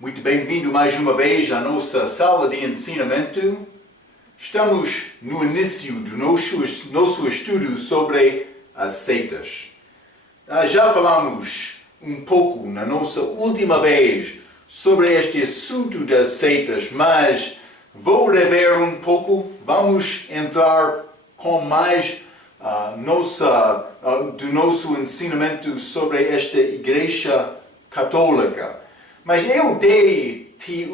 Muito bem-vindo mais uma vez à nossa sala de ensinamento. Estamos no início do nosso estudo sobre as seitas. Já falamos um pouco na nossa última vez sobre este assunto das seitas, mas vou rever um pouco. Vamos entrar com mais do nosso ensinamento sobre esta Igreja Católica. Mas eu dei-te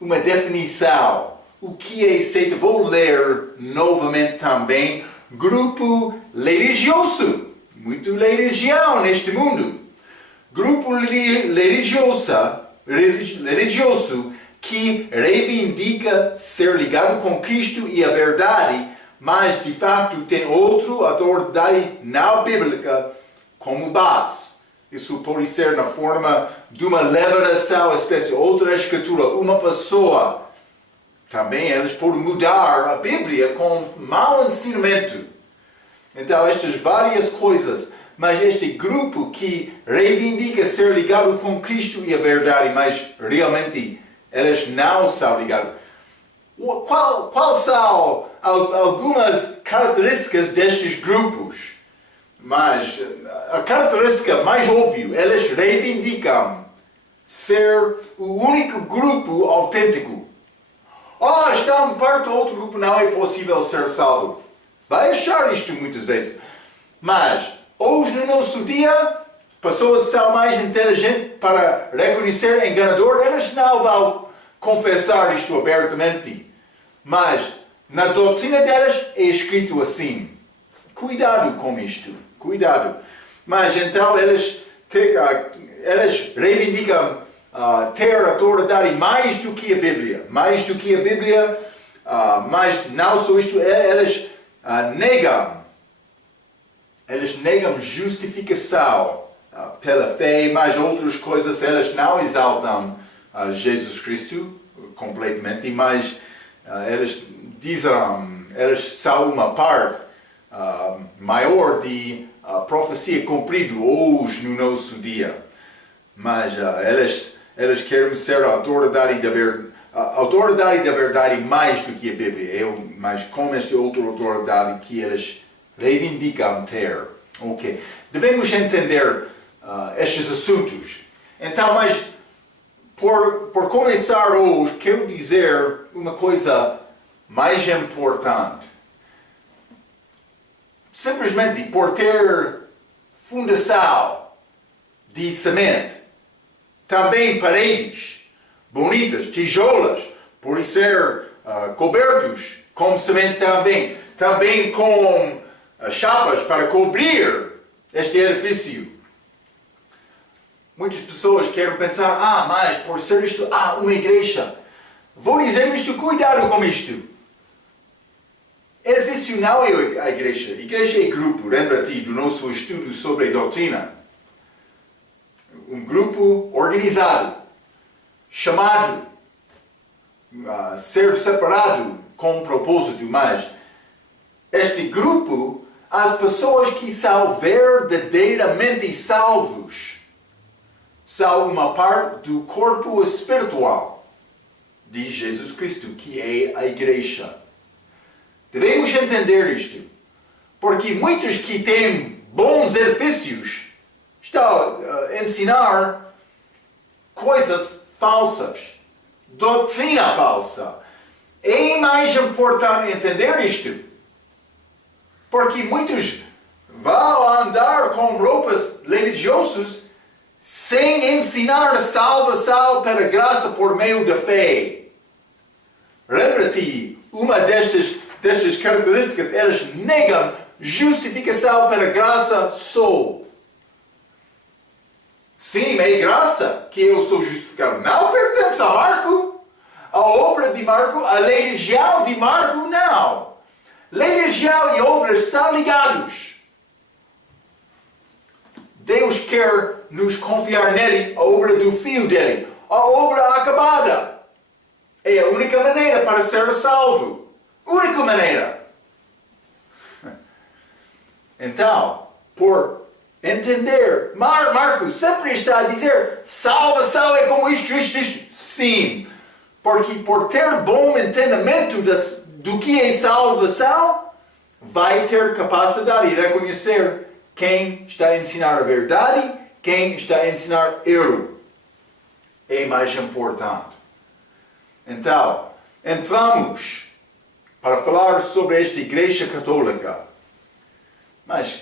uma definição. O que é seita? Vou ler novamente também. Grupo religioso. Muito religião neste mundo. Grupo religioso que reivindica ser ligado com Cristo e a verdade, mas de fato tem outra autoridade não bíblica como base. Isso pode ser na forma de uma revelação especial, outra escritura, uma pessoa. Também eles podem mudar a Bíblia com mau ensinamento. Então, estas várias coisas. Mas este grupo que reivindica ser ligado com Cristo e a verdade, mas realmente eles não são ligados. Quais são algumas características destes grupos? Mas a característica mais óbvia, eles reivindicam ser o único grupo autêntico. Estão parte do outro grupo, não é possível ser salvo. Vai achar isto muitas vezes. Mas hoje no nosso dia, pessoas são mais inteligentes para reconhecer enganador, eles não vão confessar isto abertamente. Mas na doutrina deles é escrito assim. Cuidado com isto. Cuidado. Mas então eles reivindicam ter autoridade mais do que a Bíblia. Mais do que a Bíblia. Mas não só isto, eles negam justificação pela fé e mais outras coisas. Eles não exaltam Jesus Cristo completamente, mas eles dizem, eles são uma parte maior de profecia cumprida hoje no nosso dia. Mas eles querem ser a autoridade da verdade mais do que a Bíblia. Mas com esta outra autoridade que eles reivindicam ter. Ok. Devemos entender estes assuntos. Então, mas por começar hoje, quero dizer uma coisa mais importante. Simplesmente por ter fundação de cimento, também paredes bonitas, tijolos, por ser cobertos com cimento também com chapas para cobrir este edifício. Muitas pessoas querem pensar, mas por ser isto, uma igreja. Vou dizer isto, cuidado com isto. Edifício não é a igreja. Igreja é grupo. Lembra-te do nosso estudo sobre a doutrina. Um grupo organizado, chamado a ser separado com propósito, mas este grupo, as pessoas que são verdadeiramente salvos, são uma parte do corpo espiritual de Jesus Cristo, que é a igreja. Devemos entender isto, porque muitos que têm bons edifícios estão a ensinar coisas falsas, doutrina falsa. É mais importante entender isto, porque muitos vão andar com roupas religiosas sem ensinar a salvação pela graça por meio da fé. Lembra-te, uma destas características, eles negam justificação pela graça só. Sim, é graça que eu sou justificado. Não pertence a Marco, a obra de Marco, a religião de Marco, não. Religião e obras são ligados. Deus quer nos confiar nele, a obra do Filho dele, a obra acabada. É a única maneira para ser salvo. Única maneira. Então, por entender. Marcos sempre está a dizer, salvação é como isto. Sim, porque por ter bom entendimento do que é salvação, vai ter capacidade de reconhecer quem está a ensinar a verdade, quem está a ensinar erro. É mais importante. Então, entramos para falar sobre esta Igreja Católica. Mas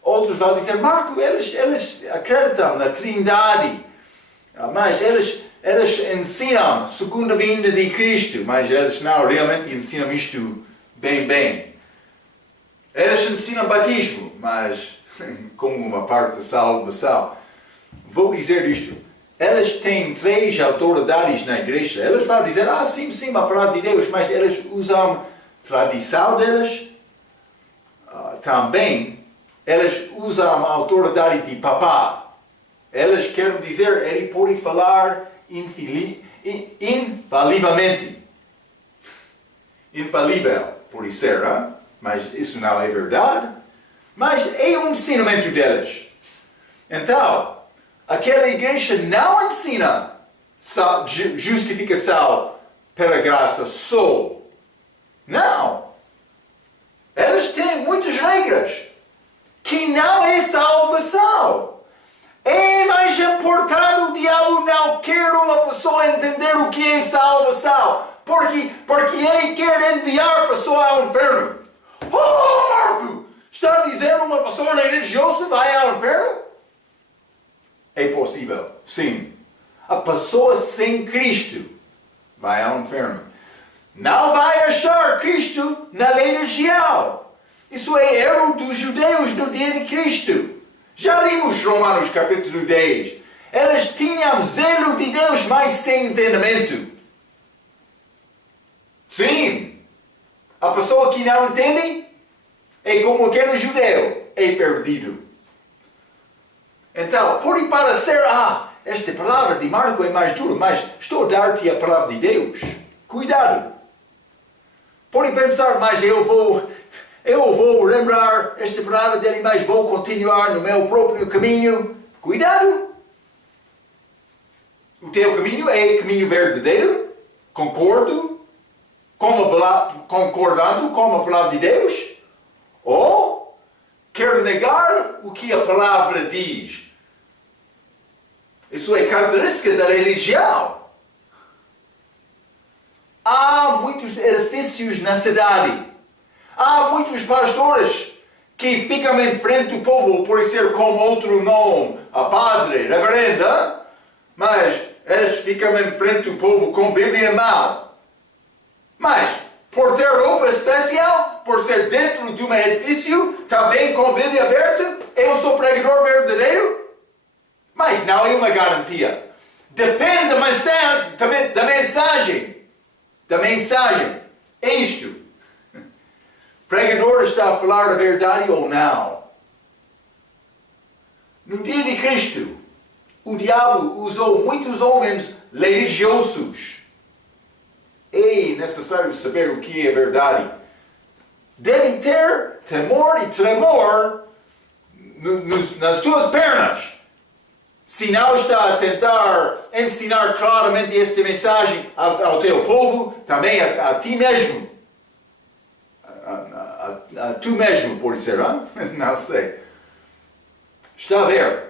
outros vão dizer, Marco, eles acreditam na Trindade, mas eles ensinam a segunda vinda de Cristo, mas eles não realmente ensinam isto bem. Eles ensinam batismo, mas como uma parte da salvação. Vou dizer isto. Eles têm 3 autoridades na igreja. Eles vão dizer, sim, a palavra de Deus, mas eles usam tradição deles. Também, eles usam a autoridade de papá. Eles querem dizer, ele pode falar infalivelmente. Infalível, pode ser, hein? Mas isso não é verdade. Mas é um ensinamento deles. Então, aquela igreja não ensina justificação pela graça só. Não. Eles têm muitas regras que não é salvação. É mais importante, o diabo não quer uma pessoa entender o que é salvação. Porque ele quer enviar a pessoa ao inferno. Marco, está dizendo uma pessoa religiosa vai ao inferno? É possível, sim. A pessoa sem Cristo vai ao inferno. Não vai achar Cristo na religião. Isso é erro dos judeus no dia de Cristo. Já lemos Romanos capítulo 10. Eles tinham zelo de Deus, mas sem entendimento. Sim. A pessoa que não entende é como aquele judeu, é perdido. Então, pode parecer, esta palavra de Marco é mais dura, mas estou a dar-te a palavra de Deus. Cuidado. Pode pensar, mas eu vou lembrar esta palavra dele, mas vou continuar no meu próprio caminho. Cuidado. O teu caminho é o caminho verdadeiro. Concordando com a palavra de Deus. Ou quer negar o que a palavra diz. Isso é característica da religião. Há muitos edifícios na cidade. Há muitos pastores que ficam em frente do povo por ser com outro nome, a padre, reverenda, mas eles ficam em frente do povo com Bíblia em mão. Mas, por ter roupa especial, por ser dentro de um edifício, também com Bíblia aberta, eu sou pregador verdadeiro? Mas não é uma garantia. Depende da mensagem. Da mensagem. É isto. O pregador está a falar a verdade ou não? No dia de Cristo, o diabo usou muitos homens religiosos. É necessário saber o que é verdade. Deve ter temor e tremor nas tuas pernas. Se não está a tentar ensinar claramente esta mensagem ao teu povo, também a ti mesmo. A tu mesmo, pode ser, hein? Não sei. Está a ver?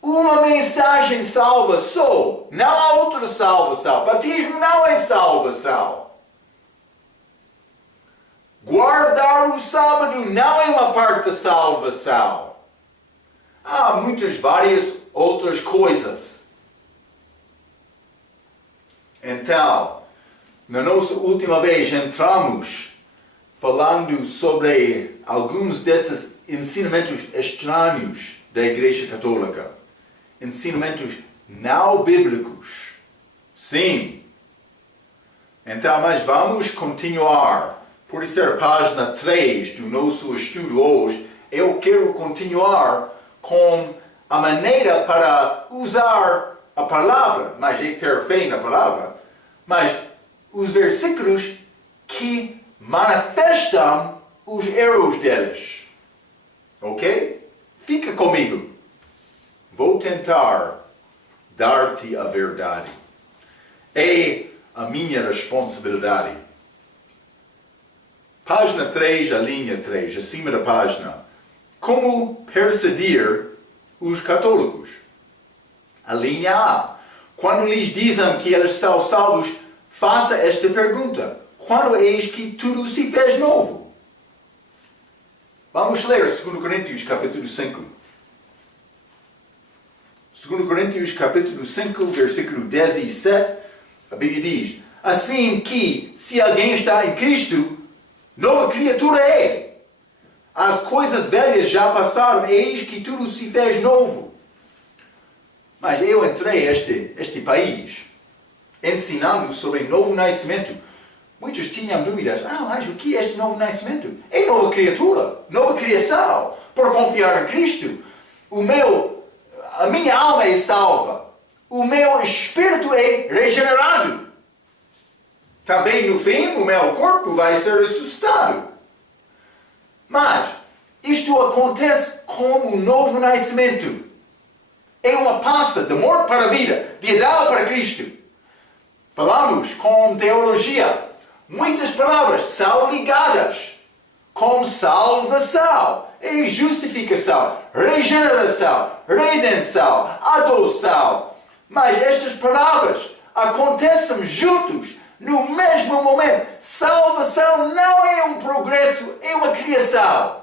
Uma mensagem salva só. Não há outra salvação. Batismo não é salvação. Guardar o sábado não é uma parte da salvação. Há várias outras coisas. Então, na nossa última vez entramos falando sobre alguns desses ensinamentos estranhos da Igreja Católica. Ensinamentos não bíblicos. Sim. Então, mas vamos continuar. Por ser página 3 do nosso estudo hoje, eu quero continuar com a maneira para usar a palavra, mas é ter fé na palavra, mas os versículos que manifestam os erros deles. Ok? comigo. Vou tentar dar-te a verdade. É a minha responsabilidade. Página 3, a linha 3, acima da página. Como persuadir os católicos? A linha A. Quando lhes dizem que eles são salvos, faça esta pergunta. Quando eis que tudo se fez novo? Vamos ler 2 Coríntios capítulo 5. 2 Coríntios capítulo 5, versículo 17. A Bíblia diz: assim que, se alguém está em Cristo, nova criatura é. As coisas velhas já passaram, eis que tudo se fez novo. Mas eu entrei este país ensinando sobre novo nascimento. Muitos tinham dúvidas. Mas o que é este novo nascimento? É nova criatura, nova criação, por confiar em Cristo. A minha alma é salva. O meu espírito é regenerado. Também no fim, o meu corpo vai ser ressuscitado. Mas isto acontece como um novo nascimento. É uma passa de morte para a vida, de Adão para Cristo. Falamos com teologia. Muitas palavras são ligadas, como salvação, e justificação, regeneração, redenção, adoção. Mas estas palavras acontecem juntos, no mesmo momento. Salvação não é um progresso, é uma criação.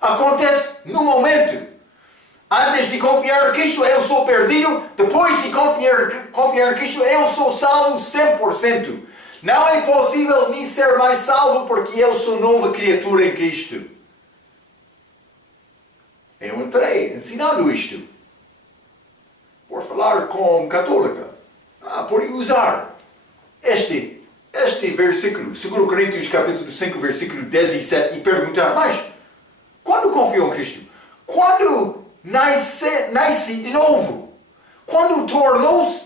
Acontece no momento. Antes de confiar em Cristo, eu sou perdido. Depois de confiar em Cristo, eu sou salvo 100%. Não é possível nem ser mais salvo porque eu sou nova criatura em Cristo. Eu entrei ensinando isto. Por falar com católica. Por usar este versículo, 2 Coríntios capítulo 5, versículo 17, e perguntar: mas quando confiou em Cristo? Quando nasce de novo? Quando tornou-se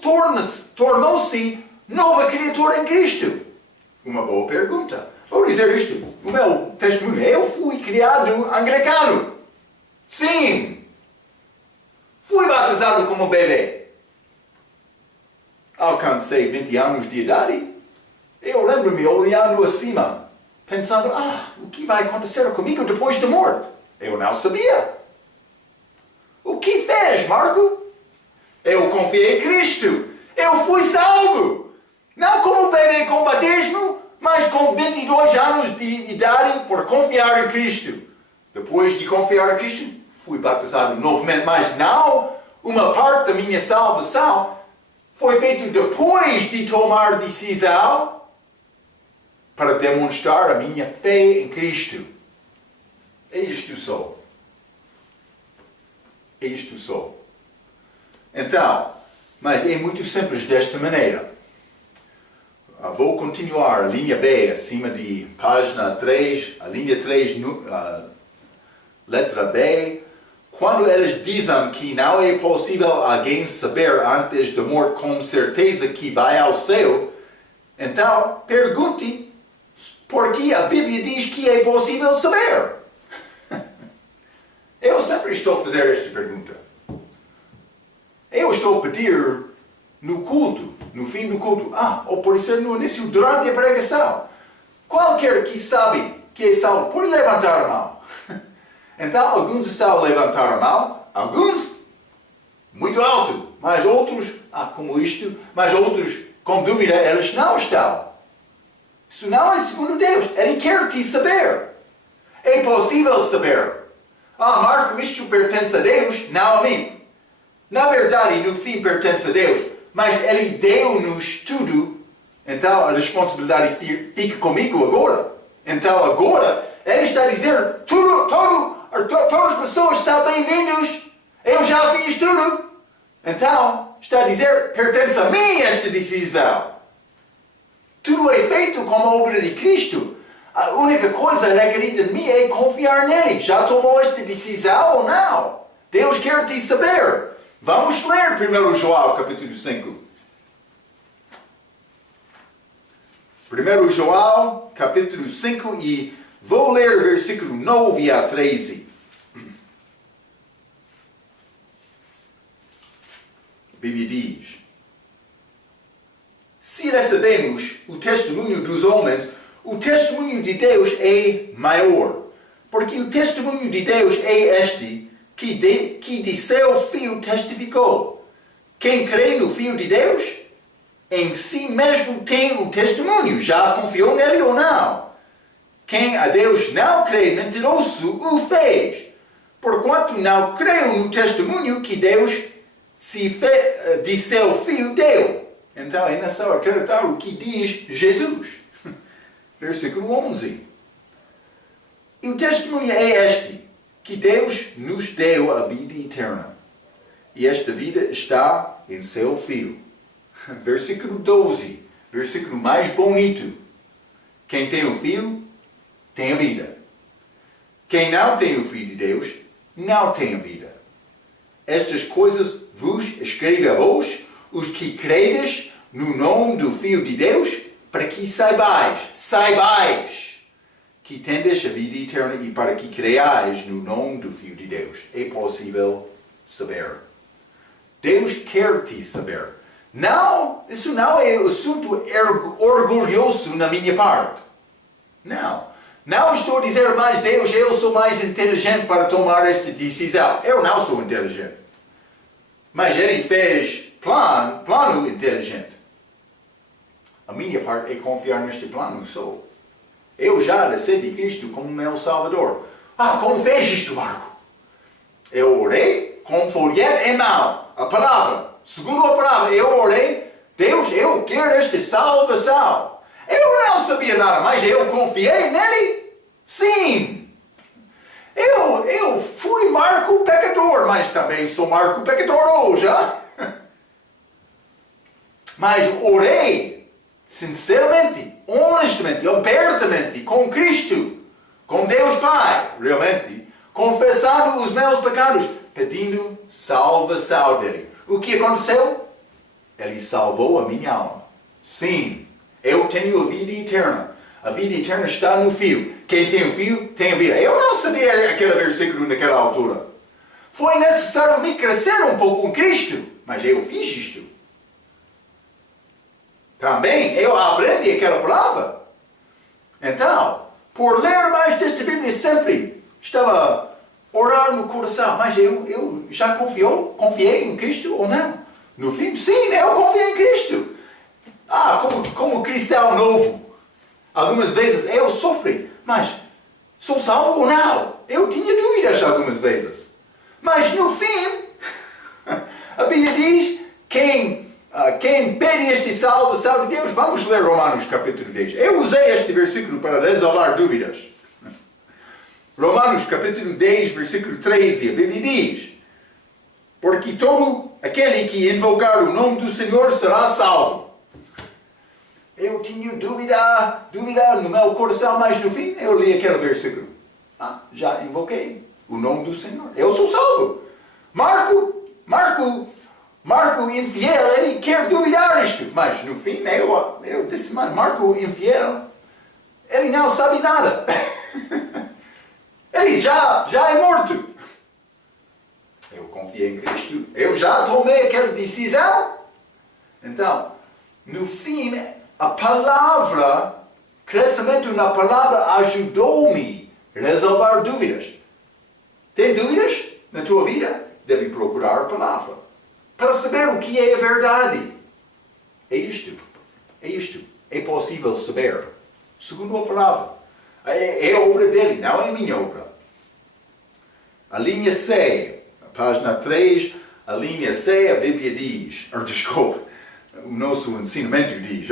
nova criatura em Cristo? Uma boa pergunta. Vou dizer isto. O meu testemunho. Eu fui criado anglicano. Sim. Fui batizado como bebê. Alcancei 20 anos de idade. Eu lembro-me olhando acima, pensando: o que vai acontecer comigo depois da morte? Eu não sabia. O que fez, Marco? Eu confiei em Cristo. Eu fui salvo. Não como bebê com batismo, mas com 22 anos de idade por confiar em Cristo. Depois de confiar em Cristo, fui batizado novamente. Mas não, uma parte da minha salvação foi feita depois de tomar decisão para demonstrar a minha fé em Cristo. É isto só. É isto só. Então, mas é muito simples desta maneira. Vou continuar a linha B, acima de página 3, a linha 3, letra B. Quando eles dizem que não é possível alguém saber antes da morte com certeza que vai ao céu, então pergunte por que a Bíblia diz que é possível saber. Eu sempre estou a fazer esta pergunta. Eu estou a pedir no culto, no fim do culto, ou pode ser no início, durante a pregação. Qualquer que sabe que é salvo, pode levantar a mão. Então, alguns estão a levantar a mão, alguns muito alto, mas outros, como isto, mas outros, com dúvida, eles não estão. Isso não é segundo Deus. Ele quer te saber. É possível saber. Marco, isto pertence a Deus, não a mim. Na verdade, no fim, pertence a Deus. Mas Ele deu-nos tudo. Então, a responsabilidade fica comigo agora. Então, agora, Ele está a dizer, todas as pessoas são bem-vindos. Eu já fiz tudo. Então, está a dizer, pertence a mim esta decisão. Tudo é feito como obra de Cristo. A única coisa requerida de mim é confiar nele. Já tomou esta decisão ou não? Deus quer te saber. Vamos ler 1 João capítulo 5. 1 João capítulo 5 e vou ler versículo 9 a 13. A Bíblia diz: se recebemos o testemunho dos homens, o testemunho de Deus é maior. Porque o testemunho de Deus é este, que de seu Filho testificou. Quem crê no Filho de Deus, em si mesmo tem o testemunho. Já confiou nele ou não? Quem a Deus não crê, mentiroso o fez. Porquanto não creu no testemunho que Deus de seu Filho deu. Então é necessário acreditar o que diz Jesus. Versículo 11. E o testemunho é este, que Deus nos deu a vida eterna. E esta vida está em seu Filho. Versículo 12. Versículo mais bonito. Quem tem o Filho, tem a vida. Quem não tem o Filho de Deus, não tem a vida. Estas coisas vos escrevo a vós, os que credes no nome do Filho de Deus, para que saibais, que tendes a vida eterna e para que creiais no nome do Filho de Deus. É possível saber. Deus quer te saber. Não, isso não é assunto orgulhoso na minha parte. Não. Não estou a dizer mais, Deus, eu sou mais inteligente para tomar esta decisão. Eu não sou inteligente. Mas Ele fez plano inteligente. A minha parte é confiar neste plano, sou. Eu já recebi Cristo como meu Salvador. Como fez isto, Marco? Eu orei com folheto em mão. A palavra. Segundo a palavra, eu orei. Deus, eu quero esta salvação. Eu não sabia nada, mas eu confiei nele. Sim. Eu fui Marco pecador, mas também sou Marco pecador hoje. Mas orei sinceramente, honestamente, abertamente, com Cristo, com Deus Pai, realmente, confessando os meus pecados, pedindo salvação dele. O que aconteceu? Ele salvou a minha alma. Sim, eu tenho a vida eterna. A vida eterna está no Filho. Quem tem o Filho, tem a vida. Eu não sabia aquele versículo naquela altura. Foi necessário me crescer um pouco com Cristo, mas eu fiz isto. Também eu aprendi aquela palavra. Então, por ler mais desta Bíblia sempre, estava a orar no coração. Mas eu já confiei em Cristo ou não? No fim, sim, eu confiei em Cristo. Como cristão novo. Algumas vezes eu sofri, mas sou salvo ou não? Eu tinha dúvidas algumas vezes. Mas no fim, a Bíblia diz, quem pede este salvação de Deus, vamos ler Romanos capítulo 10. Eu usei este versículo para resolver dúvidas. Romanos capítulo 10, versículo 13, a Bíblia diz, porque todo aquele que invocar o nome do Senhor será salvo. Eu tinha dúvida no meu coração, mas no fim eu li aquele versículo. Já invoquei o nome do Senhor. Eu sou salvo. Marco infiel, ele quer duvidar isto. Mas no fim eu disse, mas Marco infiel, ele não sabe nada. Ele já é morto. Eu confiei em Cristo. Eu já tomei aquela decisão. Então, no fim, a palavra, crescimento na palavra ajudou-me a resolver dúvidas. Tem dúvidas na tua vida? Deve procurar a palavra para saber o que é a verdade. É isto. É possível saber. Segundo a palavra. É a obra dele, não é a minha obra. A linha C, a página 3, a linha C, a Bíblia diz, desculpa, o nosso ensinamento diz,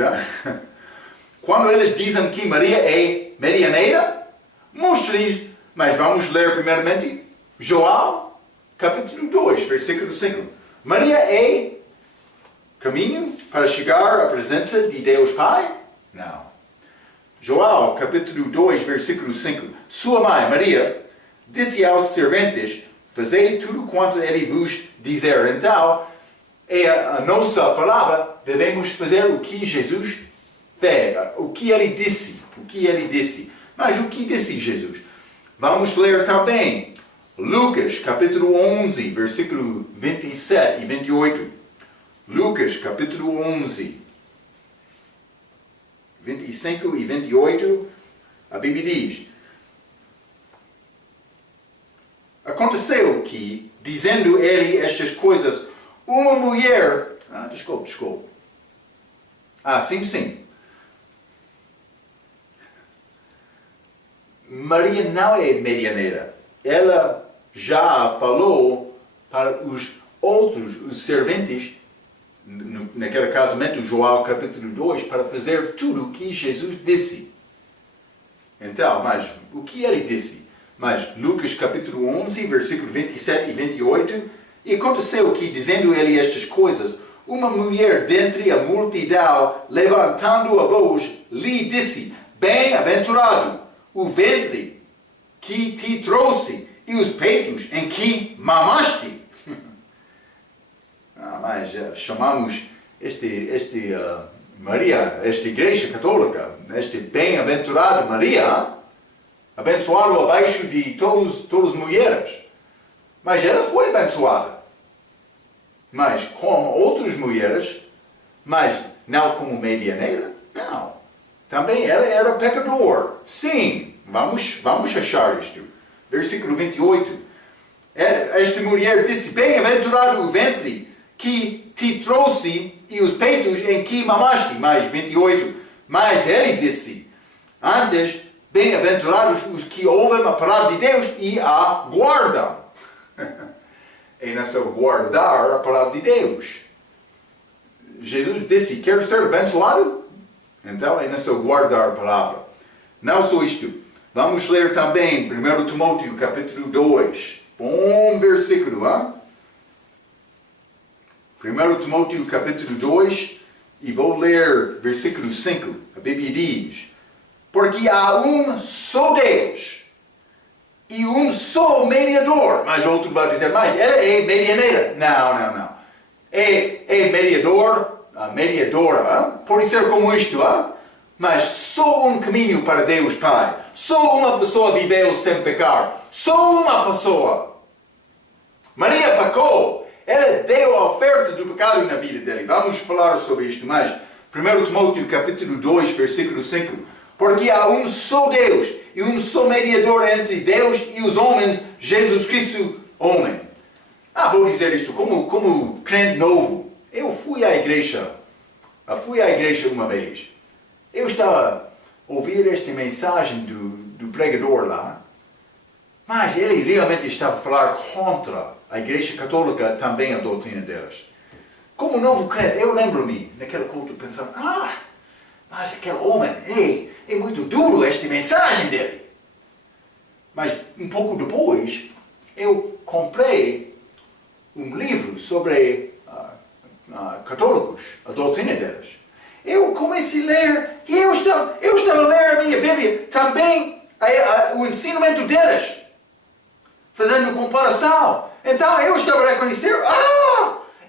quando eles dizem que Maria é medianeira, mostre-lhes, mas vamos ler primeiramente João, capítulo 2, versículo 5. Maria é caminho para chegar à presença de Deus Pai? Não. João, capítulo 2, versículo 5. Sua mãe, Maria, disse aos serventes, fazei tudo quanto ele vos dizer. Então, é a nossa palavra, devemos fazer o que Jesus fez, o que ele disse. Mas o que disse Jesus? Vamos ler também Lucas, capítulo 11, versículo 27 e 28. Lucas, capítulo 11, 25 e 28, a Bíblia diz: aconteceu que, dizendo ele estas coisas, uma mulher... Desculpe. Sim. Maria não é medianeira. Ela já falou para os outros, os serventes, naquele casamento, João capítulo 2, para fazer tudo o que Jesus disse. Então, mas o que ele disse? Mas Lucas capítulo 11, versículo 27 e 28, e aconteceu que, dizendo ele estas coisas, uma mulher dentre a multidão, levantando a voz, lhe disse: bem-aventurado o ventre que te trouxe e os peitos em que mamaste. Mas chamamos Maria, esta igreja católica, este bem-aventurado Maria, abençoado abaixo de todas as mulheres. Mas ela foi abençoada. Mas como outras mulheres, mas não como medianeira, não. Também ela era pecador. Sim, vamos achar isto. Versículo 28. Esta mulher disse: bem-aventurado o ventre que te trouxe e os peitos em que mamaste. Mais 28. Mas ele disse: antes, bem-aventurados os que ouvem a palavra de Deus e a guardam. E nessa guardar a palavra de Deus. Jesus disse: quer ser abençoado? Então é nessa guardar a palavra. Não só isto. Vamos ler também 1 Timóteo capítulo 2. Bom versículo, hein? 1 Timóteo capítulo 2, e vou ler versículo 5. A Bíblia diz: porque há um só Deus e um só mediador. Mas outro vai dizer: mas ela é medianeira. Não. É mediadora, pode ser como isto, mas só um caminho para Deus Pai. Só uma pessoa viveu sem pecar. Só uma pessoa. Maria pecou. Ela deu a oferta do pecado na vida dele. Vamos falar sobre isto mais. 1 Timóteo capítulo 2, versículo 5. Porque há um só Deus e um só mediador entre Deus e os homens, Jesus Cristo, homem. Vou dizer isto como crente novo. Eu fui à igreja uma vez. Eu estava a ouvir esta mensagem do pregador lá, mas ele realmente estava a falar contra a igreja católica, também a doutrina delas. Como novo crente, eu lembro-me, naquele culto, pensando: mas aquele homem, é muito duro esta mensagem dele. Mas um pouco depois, eu comprei um livro sobre católicos, a doutrina deles. Eu comecei a ler, e eu estava a ler a minha Bíblia, também o ensinamento deles, fazendo comparação. Então eu estava a reconhecer: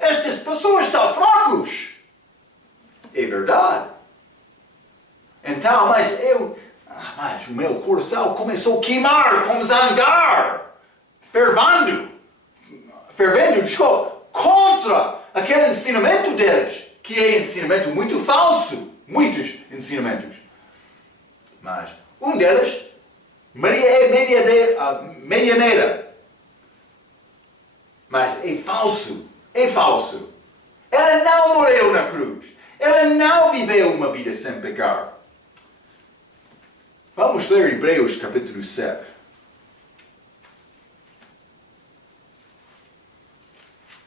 estas pessoas são fracos. É verdade. Então, mas o meu coração começou a queimar, como zangar, fervendo, contra aquele ensinamento deles, que é ensinamento muito falso, muitos ensinamentos. Mas um deles, Maria é medianeira, mas é falso. Ela não morreu na cruz, ela não viveu uma vida sem pecar. Vamos ler Hebreus capítulo 7.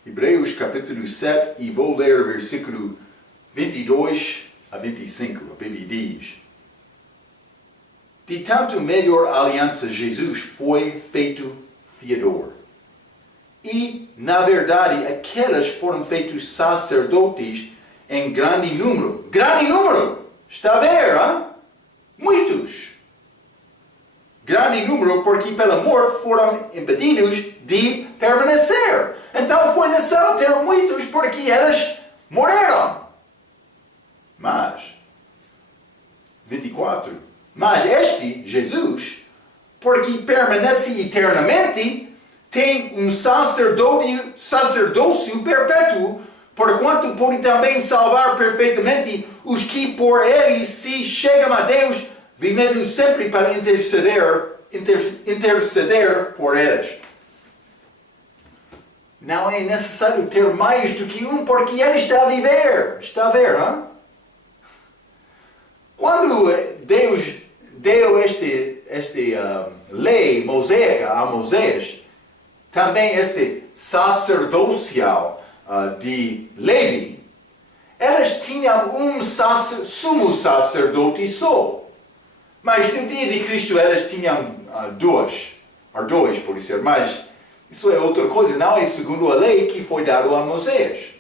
Hebreus capítulo 7, e vou ler versículo 22 a 25. A Bíblia diz: de tanto melhor aliança Jesus foi feito fiador. E, na verdade, aqueles foram feitos sacerdotes em grande número. Grande número! Está a ver, hein? Muitos! Grande número, porque pelo amor foram impedidos de permanecer. Então foi necessário ter muitos, porque eles morreram. Mas, 24. Mas este, Jesus, porque permanece eternamente, tem um sacerdócio perpétuo porquanto pode também salvar perfeitamente os que por ele se chegam a Deus, vivendo sempre para interceder por eles. Não é necessário ter mais do que um, porque ele está a viver. Está a ver, hein? Quando Deus deu esta lei mosaica a Moisés, também este sacerdocial de Levi, eles tinham um sumo sacerdote só. Mas no dia de Cristo eles tinham dois, por isso, mas isso é outra coisa, não é segundo a lei que foi dado a Moisés.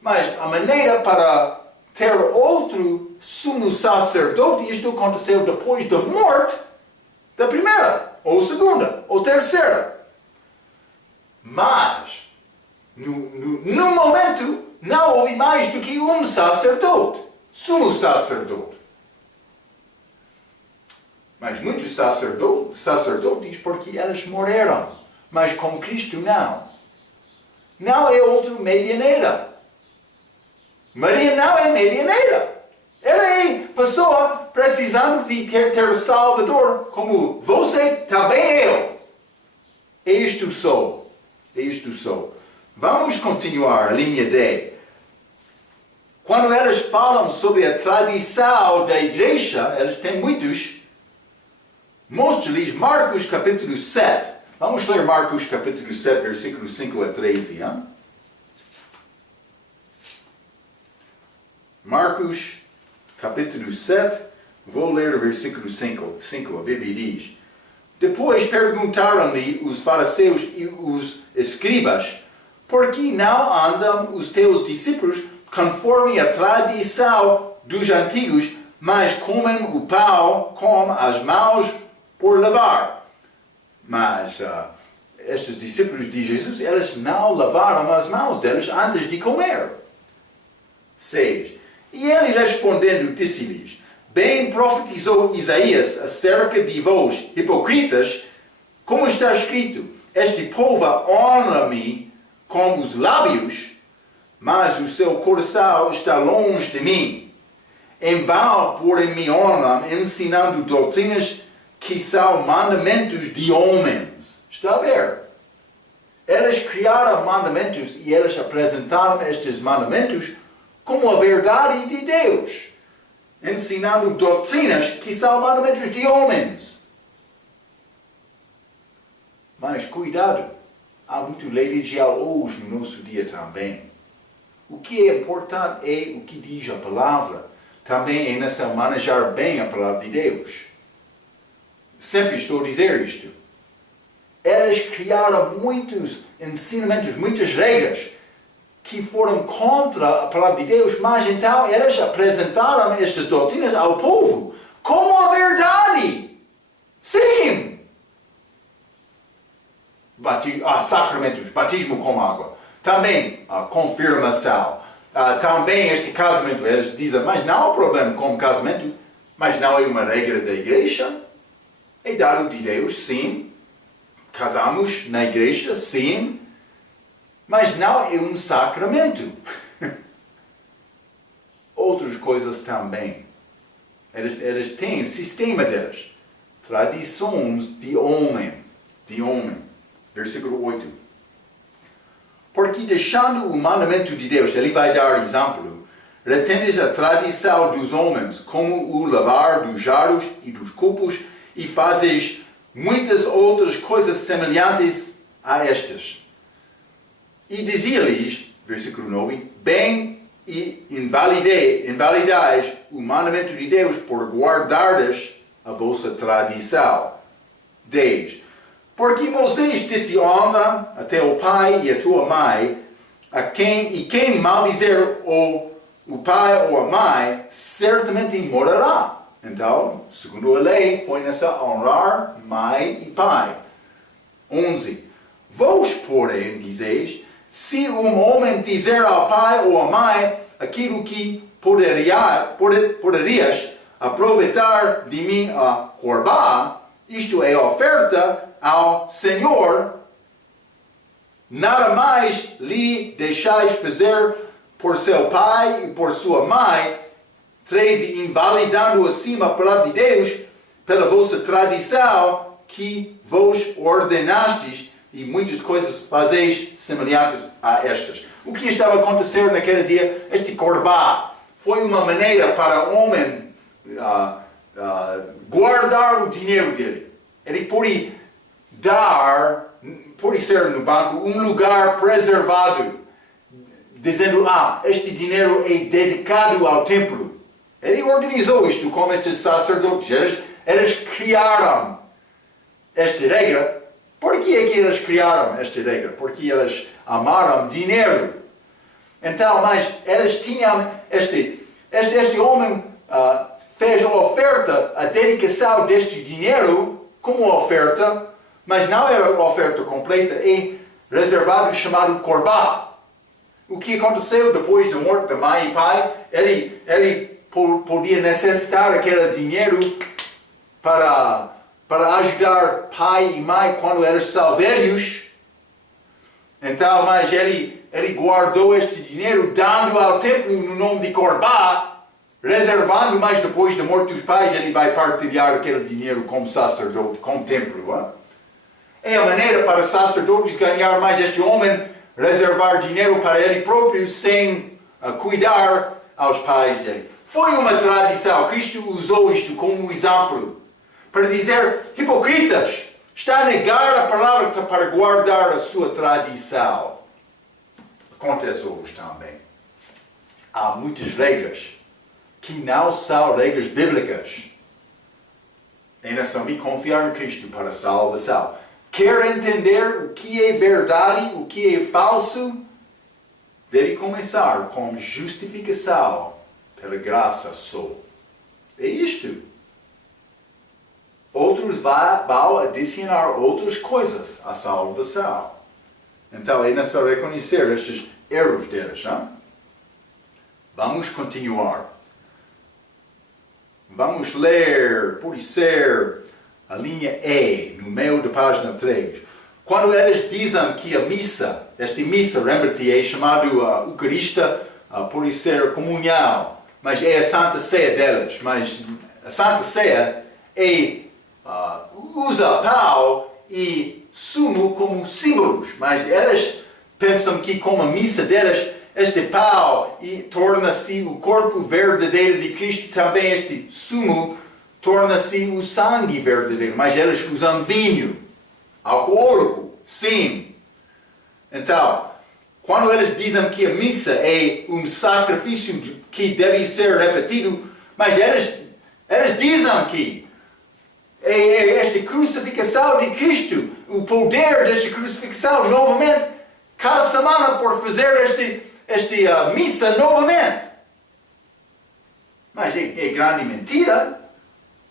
Mas a maneira para ter outro sumo sacerdote, isto aconteceu depois da morte da primeira, ou segunda, ou terceira. Mas, no momento, não houve mais do que um sacerdote, sumo sacerdote. Mas muitos sacerdotes, porque eles morreram. Mas com Cristo não. Não é outro medianeira. Maria não é medianeira. Ela é pessoa precisando de ter Salvador, como você, também eu. É isto só. É isto só. Vamos continuar a linha D. Quando eles falam sobre a tradição da igreja, eles têm muitos. Mostre-lhes Marcos capítulo 7. Vamos ler Marcos capítulo 7, versículos 5 a 13. Hein? Marcos capítulo 7, vou ler o versículo 5. A Bíblia diz: Depois perguntaram-lhe os fariseus e os escribas: Por que não andam os teus discípulos conforme a tradição dos antigos, mas comem o pão com as mãos por lavar? Mas estes discípulos de Jesus, eles não lavaram as mãos deles antes de comer. 6. E ele respondendo disse-lhes: Bem profetizou Isaías acerca de vós, hipocritas, como está escrito: Este povo honra-me com os lábios, mas o seu coração está longe de mim. Em vão, porém, me honram, ensinando doutrinas que são mandamentos de homens. Está a ver? Eles criaram mandamentos e eles apresentaram estes mandamentos como a verdade de Deus, ensinando doutrinas que são mandamentos de homens. Mas cuidado, há muito religião hoje no nosso dia também. O que é importante é o que diz a palavra. Também é necessário manejar bem a palavra de Deus. Sempre estou a dizer isto. Eles criaram muitos ensinamentos, muitas regras que foram contra a palavra de Deus, mas então eles apresentaram estas doutrinas ao povo como a verdade. Sim! Sacramentos, batismo com água. Também a confirmação. Também este casamento, eles dizem, mas não há problema com o casamento, mas não é uma regra da igreja. É dado de Deus, sim. Casamos na igreja, sim. Mas não é um sacramento. Outras coisas também. Eles têm sistema deles. Tradições de homem. Versículo 8. Porque deixando o mandamento de Deus, ele vai dar exemplo, retendes a tradição dos homens, como o lavar dos jarros e dos copos, e fazes muitas outras coisas semelhantes a estas. E dizia-lhes, versículo 9, bem e invalidais o mandamento de Deus por guardardes a vossa tradição. 10. Porque Moisés disse: honra a teu pai e a tua mãe, quem maldizer o pai ou a mãe, certamente morrerá. Então, segundo a lei, foi necessário honrar mãe e pai. 11. Vós, porém, dizeis: se um homem dizer ao pai ou à mãe aquilo que poderias aproveitar de mim a corbá, isto é oferta ao Senhor, nada mais lhe deixais fazer por seu pai e por sua mãe. 13, invalidando acima a palavra de Deus pela vossa tradição que vos ordenastes, e muitas coisas fazeis semelhantes a estas. O que estava a acontecer naquele dia? Este corbá foi uma maneira para o homem guardar o dinheiro dele. Ele podia dar, pode ser no banco, um lugar preservado, dizendo, este dinheiro é dedicado ao templo. Ele organizou isto como estes sacerdotes. Eles criaram esta regra. Por que é que eles criaram esta regra? Porque eles amaram dinheiro. Então, mas eles tinham este homem fez a oferta, a dedicação deste dinheiro como oferta, mas não era a oferta completa, é reservado chamado corbá. O que aconteceu depois da morte da mãe e pai? Ele podia necessitar aquele dinheiro para ajudar pai e mãe quando eles são velhos. Então, mas ele guardou este dinheiro, dando ao templo no nome de corbá, reservando, mas depois da morte dos pais, ele vai partilhar aquele dinheiro como sacerdote, como templo. É a maneira para os sacerdotes ganhar mais. Este homem reservar dinheiro para ele próprio sem cuidar aos pais dele. Foi uma tradição. Cristo usou isto como exemplo para dizer, hipocritas, está a negar a palavra para guardar a sua tradição. Acontece hoje também. Há muitas regras que não são regras bíblicas. Ainda só me confiar em Cristo para a salvação. Quer entender o que é verdade, o que é falso? Deve começar com justificação pela graça só. É isto. Outros vão adicionar outras coisas à salvação. Então é necessário reconhecer estes erros deles. Vamos continuar. Vamos ler, pode ser, a linha E, no meio da página 3. Quando eles dizem que a missa, esta missa, lembra-te, é chamada Eucarista, pode ser comunhão, mas é a Santa Ceia deles. Mas a Santa Ceia usa pão e sumo como símbolos, mas eles pensam que como a missa deles, este pão torna-se o corpo verdadeiro de Cristo, também este sumo torna-se o sangue verdadeiro, mas eles usam vinho, alcoólico, sim. Então, quando eles dizem que a missa é um sacrifício que deve ser repetido, mas eles dizem que esta crucificação de Cristo, o poder desta crucificação novamente, cada semana por fazer esta missa novamente. Mas é grande mentira.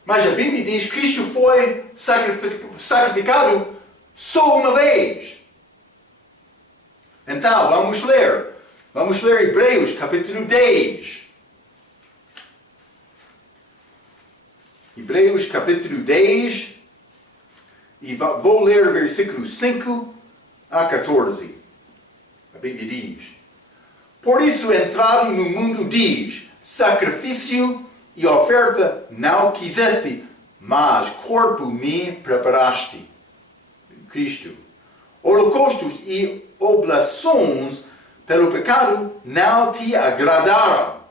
Mas a Bíblia diz que Cristo foi sacrificado só uma vez. Então, vamos ler. Vamos ler Hebreus capítulo 10. Hebreus capítulo 10. E vou ler versículos 5 a 14. A Bíblia diz: por isso entrado no mundo diz, sacrifício e oferta não quiseste, mas corpo me preparaste. Cristo. Holocaustos e oblações pelo pecado não te agradaram.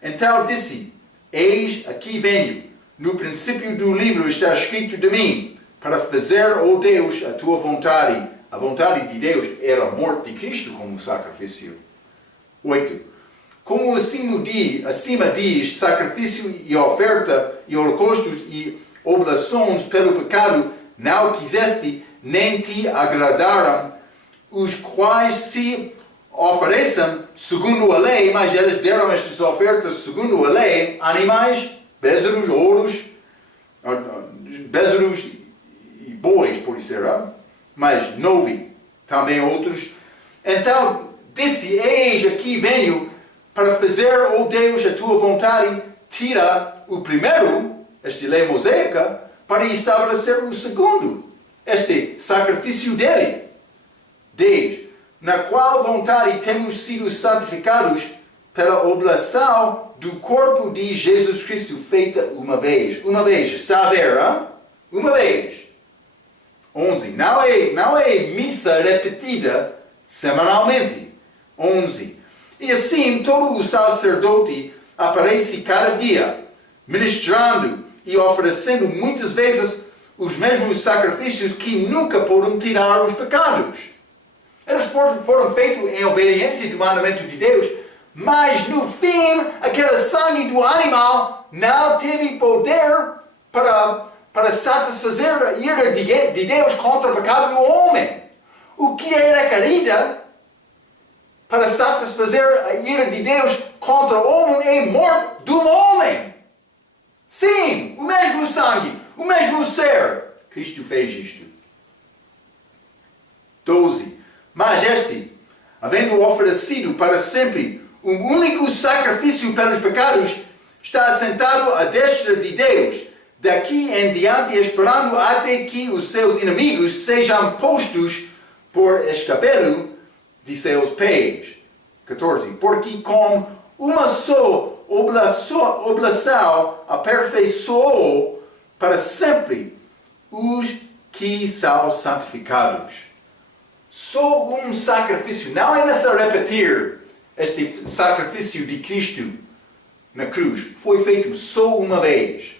Então disse, eis aqui venho. No princípio do livro está escrito de mim, para fazer, ó Deus, a tua vontade. A vontade de Deus era a morte de Cristo como sacrifício. 8. Como acima diz, sacrifício e oferta e holocaustos e oblações pelo pecado não quiseste, nem te agradaram, os quais se oferecem segundo a lei, mas eles deram estas ofertas segundo a lei, animais, bézaros, ouros, bézaros e bois, por ser, mas 9, também outros. Então, disse, eis aqui venho, para fazer, ó Deus, a tua vontade, tira o primeiro, esta lei mosaica, para estabelecer o segundo, este sacrifício dele. 10. na qual vontade temos sido santificados pela oblação do corpo de Jesus Cristo feita uma vez. Uma vez, está a ver, hein? Uma vez. 11. Não é missa repetida semanalmente. 11. E assim todo o sacerdote aparece cada dia, ministrando e oferecendo muitas vezes os mesmos sacrifícios que nunca podem tirar os pecados. Eles foram feitos em obediência do mandamento de Deus, mas no fim, aquele sangue do animal não teve poder para satisfazer a ira de Deus contra o pecado do homem. O que é requerido para satisfazer a ira de Deus contra o homem é morte do homem. Sim, o mesmo sangue, o mesmo ser. Cristo fez isto. 12. Mas este, havendo oferecido para sempre um único sacrifício pelos pecados, está assentado à destra de Deus, daqui em diante esperando até que os seus inimigos sejam postos por escabelo de seus pés. 14. Porque com uma só oblação aperfeiçoou para sempre os que são santificados. Só um sacrifício, não é necessário repetir este sacrifício de Cristo na cruz. Foi feito só uma vez.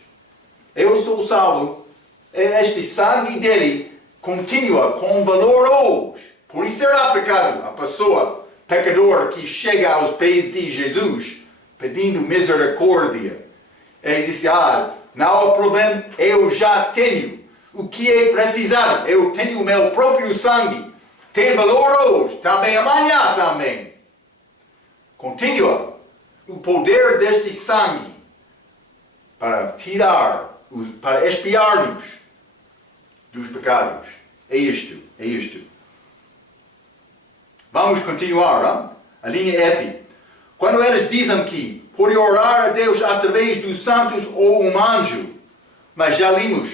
Eu sou salvo. Este sangue dele continua com valor hoje. Por isso será aplicado a pessoa pecador que chega aos pés de Jesus pedindo misericórdia. Ele disse, não há problema, eu já tenho o que é precisado. Eu tenho o meu próprio sangue. Tem valor hoje, também amanhã também. Continua o poder deste sangue para tirar, para expiar-nos dos pecados. É isto. Vamos continuar, hein? A linha F. Quando eles dizem que podem orar a Deus através dos santos ou um anjo, mas já limos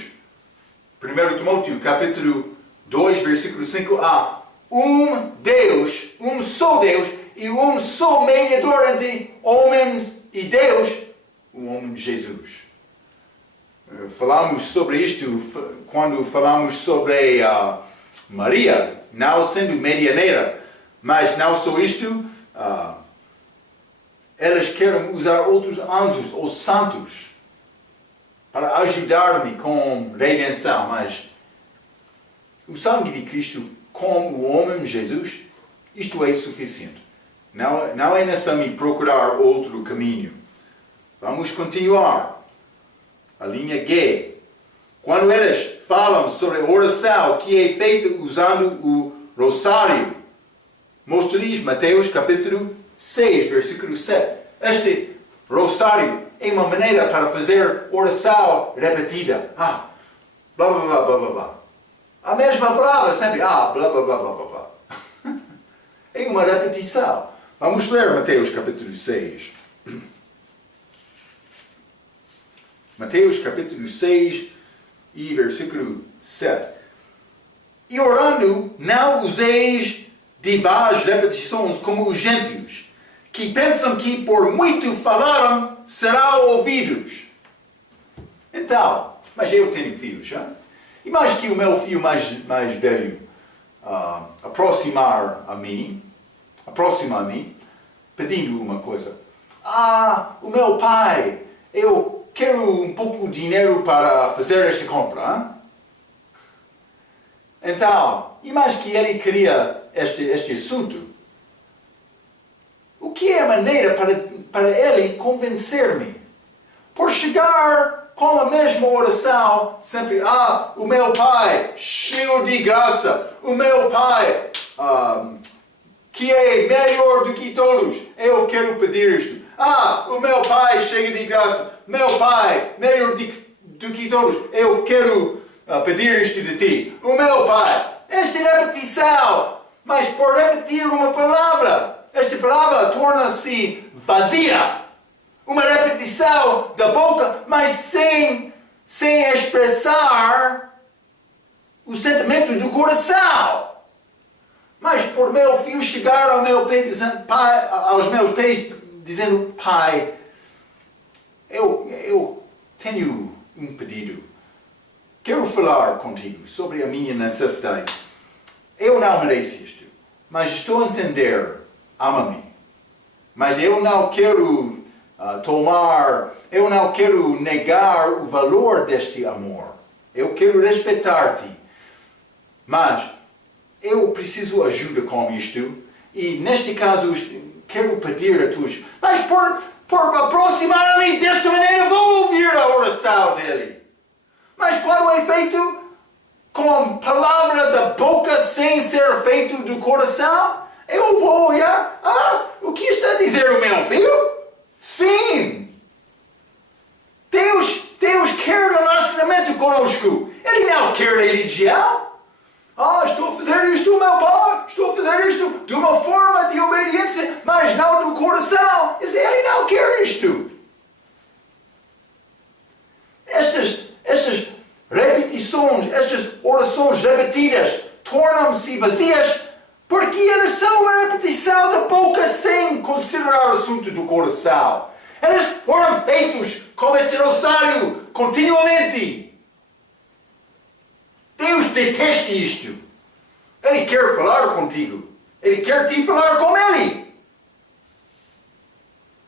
1 Timóteo capítulo 2, versículo 5, há um Deus, um só Deus e um só mediador entre homens e Deus, o homem de Jesus. Falamos sobre isto quando falamos sobre Maria, não sendo medianeira, mas não só isto, elas querem usar outros anjos ou santos para ajudar-me com redenção, mas o sangue de Cristo, como o homem Jesus, isto é suficiente. Não é necessário procurar outro caminho. Vamos continuar. A linha G. Quando eles falam sobre a oração que é feita usando o rosário, mostra-lhes Mateus capítulo 6, versículo 7. Este rosário é uma maneira para fazer oração repetida. Blá blá blá blá blá blá. A mesma palavra sempre, blá blá blá blá blá blá. É uma repetição. Vamos ler Mateus capítulo 6. Mateus capítulo 6 e versículo 7. E orando, não useis de vãs repetições como os gentios, que pensam que por muito falaram, serão ouvidos. Então, mas eu tenho filhos, já? Imagine que o meu filho mais velho aproxima a mim, pedindo uma coisa. O meu pai, eu quero um pouco de dinheiro para fazer esta compra. Hein? Então, imagine que ele queria este assunto. O que é a maneira para ele convencer-me? Por chegar com a mesma oração, sempre, o meu pai, cheio de graça, o meu pai, que é melhor do que todos, eu quero pedir isto. O meu pai, cheio de graça, meu pai, melhor do que todos, eu quero pedir isto de ti. O meu pai, esta é repetição, mas por repetir uma palavra, esta palavra torna-se vazia. Uma repetição da boca, mas sem expressar o sentimento do coração. Mas por meu filho chegar ao meu pé, dizendo, pai, aos meus pés, dizendo, pai, eu tenho um pedido. Quero falar contigo sobre a minha necessidade. Eu não mereço isto, mas estou a entender, ama-me. Mas eu não quero eu não quero negar o valor deste amor. Eu quero respeitar-te. Mas eu preciso ajuda com isto. E neste caso, quero pedir a tua ajuda. Mas por aproximar-me desta maneira, vou ouvir a oração dele. Mas quando é feito com palavra da boca sem ser feito do coração, eu vou olhar, o que está a dizer o meu filho? Sim! Deus quer relacionamento conosco. Ele não quer religião. Estou a fazer isto, meu pai. Estou a fazer isto de uma forma de obediência, mas não do coração. Ele não quer isto. Estas repetições, estas orações repetidas, tornam-se vazias porque elas são uma repetição da boca sem considerar o assunto do coração. Elas foram feitos como este rosário continuamente. Deus detesta isto. Ele quer falar contigo. Ele quer te falar com Ele.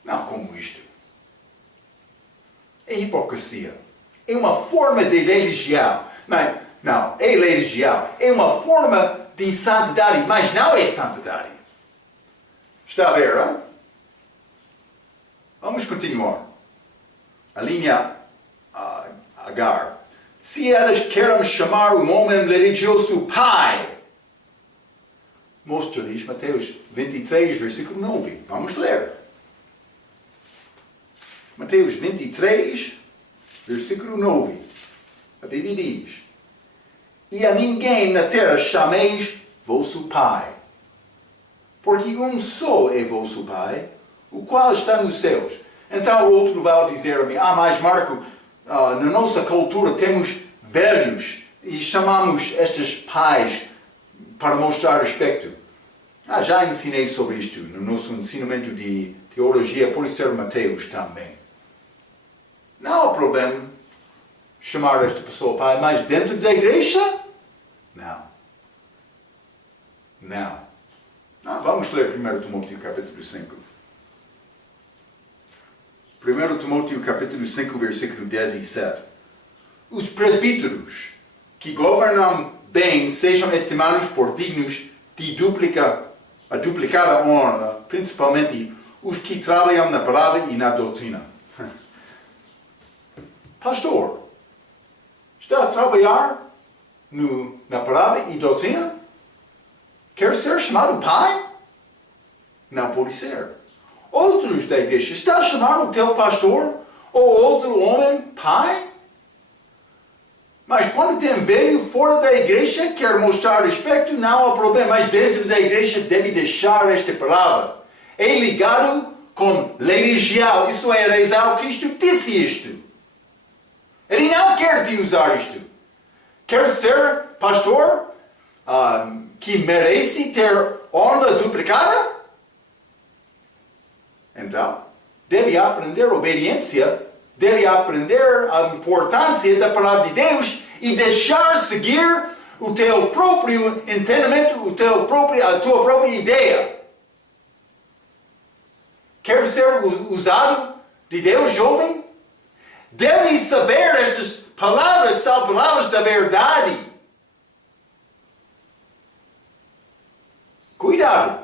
Não como isto. É hipocrisia. É uma forma de religião. Não, é religião. É uma forma de santidade, mas não é santidade. Está a ver, hein? Vamos continuar. A linha Agar. Se elas querem chamar um homem religioso pai, mostra-lhes Mateus 23, versículo 9. Vamos ler. Mateus 23, versículo 9. A Bíblia diz: E a ninguém na terra chameis vosso pai, porque um só é vosso pai, o qual está nos céus. Então o outro vai dizer-me, mas Marco, na nossa cultura temos velhos e chamamos estes pais para mostrar respeito. Já ensinei sobre isto no nosso ensinamento de teologia, por isso ser Mateus também. Não há problema chamar esta pessoa pai, mas dentro da igreja? Não. Vamos ler 1 Timóteo capítulo 5. 1 Timóteo capítulo 5, versículo 17. Os presbíteros que governam bem sejam estimados por dignos de a duplicada honra, principalmente os que trabalham na palavra e na doutrina. Pastor, está a trabalhar na palavra e doutrina? Quer ser chamado pai? Não pode ser. Outros da igreja, está a chamar o teu pastor ou outro homem pai? Mas quando tem velho fora da igreja, quer mostrar respeito, não há problema. Mas dentro da igreja deve deixar esta palavra. É ligado com religião. Isso é rezar. Cristo disse isto. Ele não quer te usar isto. Quer ser pastor que merece ter honra duplicada? Então, deve aprender obediência, deve aprender a importância da palavra de Deus e deixar seguir o teu próprio entendimento, a tua própria ideia. Quer ser usado de Deus, jovem? Deve saber estas palavras são palavras da verdade. Cuidado.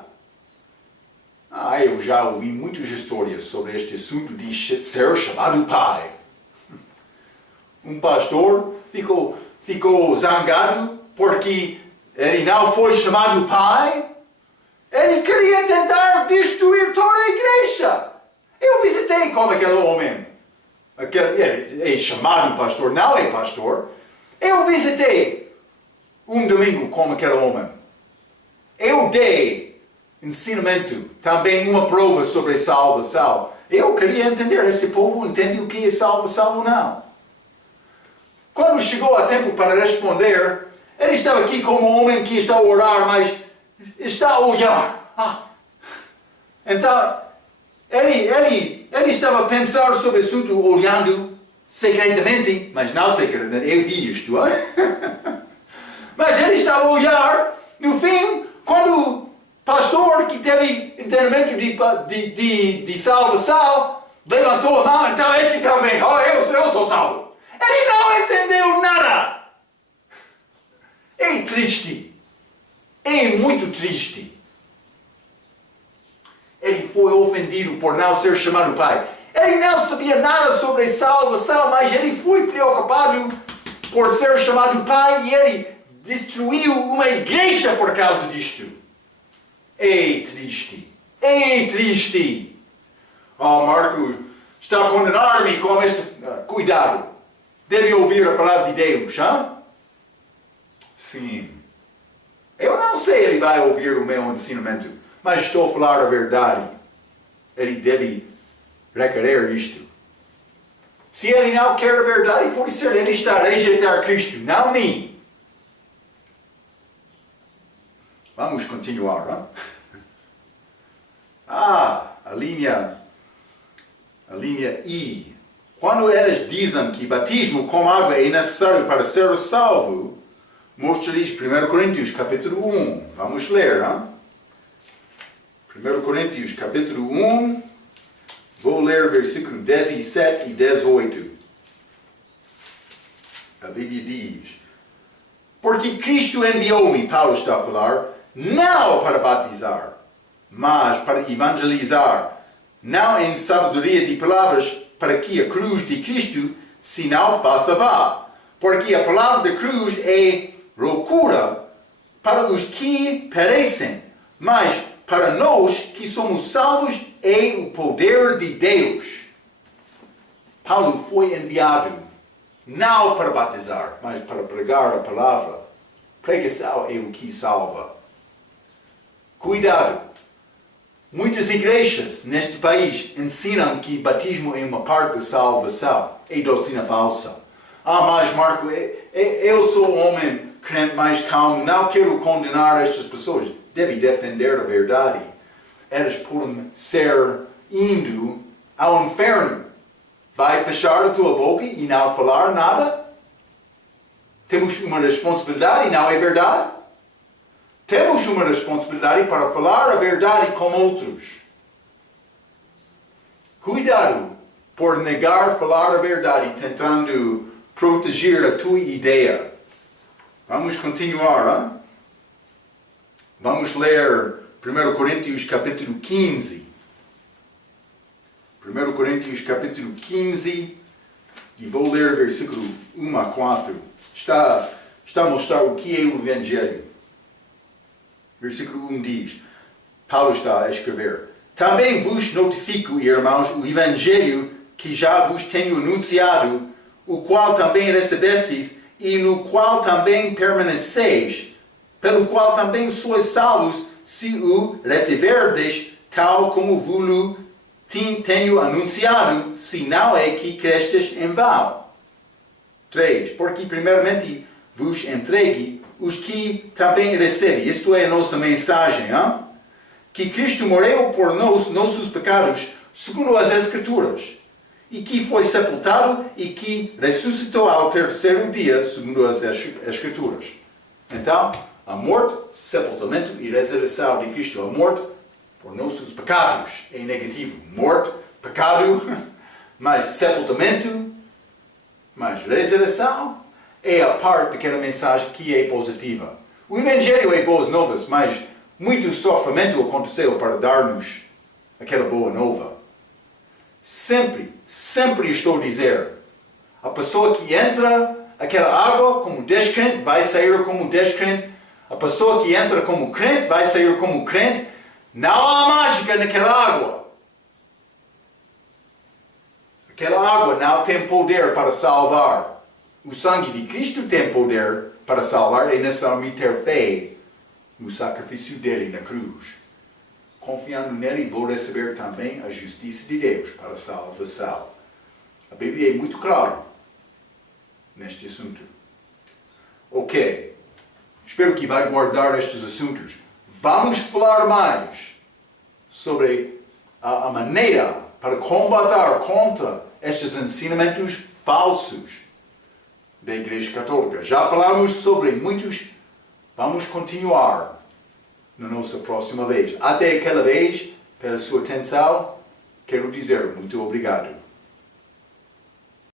Eu já ouvi muitas histórias sobre este assunto de ser chamado pai. Um pastor ficou zangado porque ele não foi chamado pai. Ele queria tentar destruir toda a igreja. Eu visitei como aquele homem. Ele é chamado pastor, não é pastor. Eu visitei um domingo como aquele homem. Eu dei ensinamento, também uma prova sobre a salvação. Eu queria entender, este povo entende o que é salvação ou não. Quando chegou o tempo para responder, ele estava aqui como um homem que está a orar, mas está a olhar. Então, ele estava a pensar sobre o assunto, olhando secretamente, mas não secretamente, eu vi isto. Mas ele estava a olhar, no fim, quando o pastor que teve entendimento de salvação, levantou a mão, então este também, eu sou salvo. Ele não entendeu nada. É triste. É muito triste. Ele foi ofendido por não ser chamado pai. Ele não sabia nada sobre salvação, mas ele foi preocupado por ser chamado pai e ele destruiu uma igreja por causa disto. É triste. É triste. Marco está a condenar-me com este... cuidado. Deve ouvir a palavra de Deus, hein? Sim. Eu não sei se ele vai ouvir o meu ensinamento, mas estou a falar a verdade. Ele deve requerer isto. Se ele não quer a verdade, pode ser ele está a rejeitar Cristo, não mim. Vamos continuar, não? A linha I. Quando eles dizem que batismo com água é necessário para ser salvo, mostra-lhes 1 Coríntios capítulo 1. Vamos ler, não? 1 Coríntios capítulo 1. Vou ler versículo 17 e 18. A Bíblia diz: porque Cristo enviou-me, Paulo está a falar, não para batizar, mas para evangelizar, não em sabedoria de palavras, para que a cruz de Cristo se não faça vã. Porque a palavra da cruz é loucura para os que perecem, mas para nós que somos salvos é o poder de Deus. Paulo foi enviado não para batizar, mas para pregar a palavra. Pregação é o que salva. Cuidado. Muitas igrejas neste país ensinam que batismo é uma parte da salvação. É doutrina falsa. Mas Marco, eu sou um homem crente mais calmo, não quero condenar estas pessoas. Deve defender a verdade. Elas podem ser indo ao inferno. Vai fechar a tua boca e não falar nada? Temos uma responsabilidade, não é verdade? Temos uma responsabilidade para falar a verdade com outros. Cuidado por negar falar a verdade, tentando proteger a tua ideia. Vamos continuar, hein? Vamos ler 1 Coríntios capítulo 15. 1 Coríntios capítulo 15, e vou ler versículo 1 a 4. Está a mostrar o que é o Evangelho. Versículo 1 diz, Paulo está a escrever: também vos notifico, irmãos, o Evangelho que já vos tenho anunciado, o qual também recebestes e no qual também permaneceis, pelo qual também sois salvos, se o retiverdes, tal como vos tenho anunciado, se não é que crestes em vão. 3. Porque primeiramente vos entregue os que também recebem. Isto é a nossa mensagem, hein? Que Cristo morreu por nossos pecados, segundo as Escrituras, e que foi sepultado e que ressuscitou ao terceiro dia, segundo as Escrituras. Então, a morte, sepultamento e ressurreição de Cristo. A morte por nossos pecados é negativo. Morte, pecado, mais sepultamento, mais ressurreição é a parte daquela mensagem que é positiva. O Evangelho é boas novas, mas muito sofrimento aconteceu para dar-nos aquela boa nova. Sempre estou a dizer, a pessoa que entra aquela água como descrente vai sair como descrente. A pessoa que entra como crente vai sair como crente. Não há mágica naquela água. Aquela água não tem poder para salvar. O sangue de Cristo tem poder para salvar. É necessário ter fé no sacrifício dele na cruz. Confiando nele, vou receber também a justiça de Deus para a salvação. A Bíblia é muito clara neste assunto. Ok. Espero que vai guardar estes assuntos. vamos falar mais sobre a maneira para combater contra estes ensinamentos falsos da Igreja Católica. Já falamos sobre muitos, vamos continuar na nossa próxima vez. Até aquela vez, pela sua atenção, quero dizer muito obrigado.